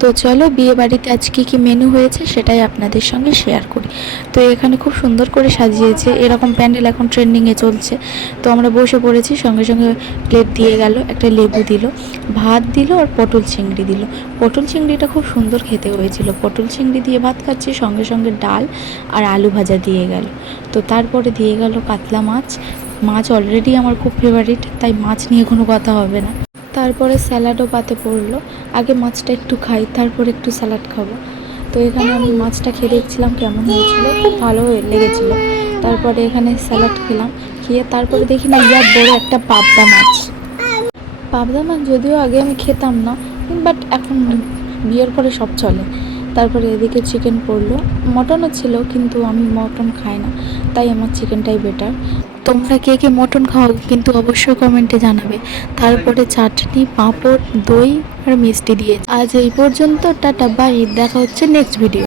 তো চলো বিয়ে বাড়িতে আজ কী মেনু হয়েছে সেটাই আপনাদের সঙ্গে শেয়ার করি। তো এখানে খুব সুন্দর করে সাজিয়েছে, এরকম প্যান্ডেল এখন ট্রেন্ডিংয়ে চলছে। তো আমরা বসে পড়েছি, সঙ্গে সঙ্গে প্লেট দিয়ে গেল, একটা লেবু দিল, ভাত দিল আর পটল চিংড়ি দিল। পটল চিংড়িটা খুব সুন্দর খেতে হয়েছিল। পটল চিংড়ি দিয়ে ভাত খাচ্ছি, সঙ্গে সঙ্গে ডাল আর আলু ভাজা দিয়ে গেল। তো তারপরে দিয়ে গেল কাতলা মাছ। মাছ অলরেডি আমার খুব ফেভারিট, তাই মাছ নিয়ে কোনো কথা হবে না। তারপরে স্যালাডও পাতে পড়লো। আগে মাছটা একটু খাই, তারপর একটু স্যালাড খাবো। তো এখানে আমি মাছটা খেয়ে দেখছিলাম কেমন হয়েছিল, খুব ভালো লেগেছিলো। তারপরে এখানে স্যালাড খেলাম, খেয়ে তারপরে দেখি না ইয়ার বড় একটা পাবদা মাছ। পাবদা মাছ যদিও আগে আমি খেতাম না, বাট এখন বিয়ের পরে সব চলে। তারপরে এদিকে চিকেন পড়লো, মটনও ছিল কিন্তু আমি মটন খাই না, তাই আমার চিকেনটাই বেটার। তোমরা কে কে মটন খাও কিন্তু অবশ্যই কমেন্টে জানাবে। তারপরে চাটনি, পাঁপড়, দই আর মিষ্টি দিয়ে আজ এই পর্যন্ত। টাটা, বাই, দেখা হচ্ছে নেক্সট ভিডিও।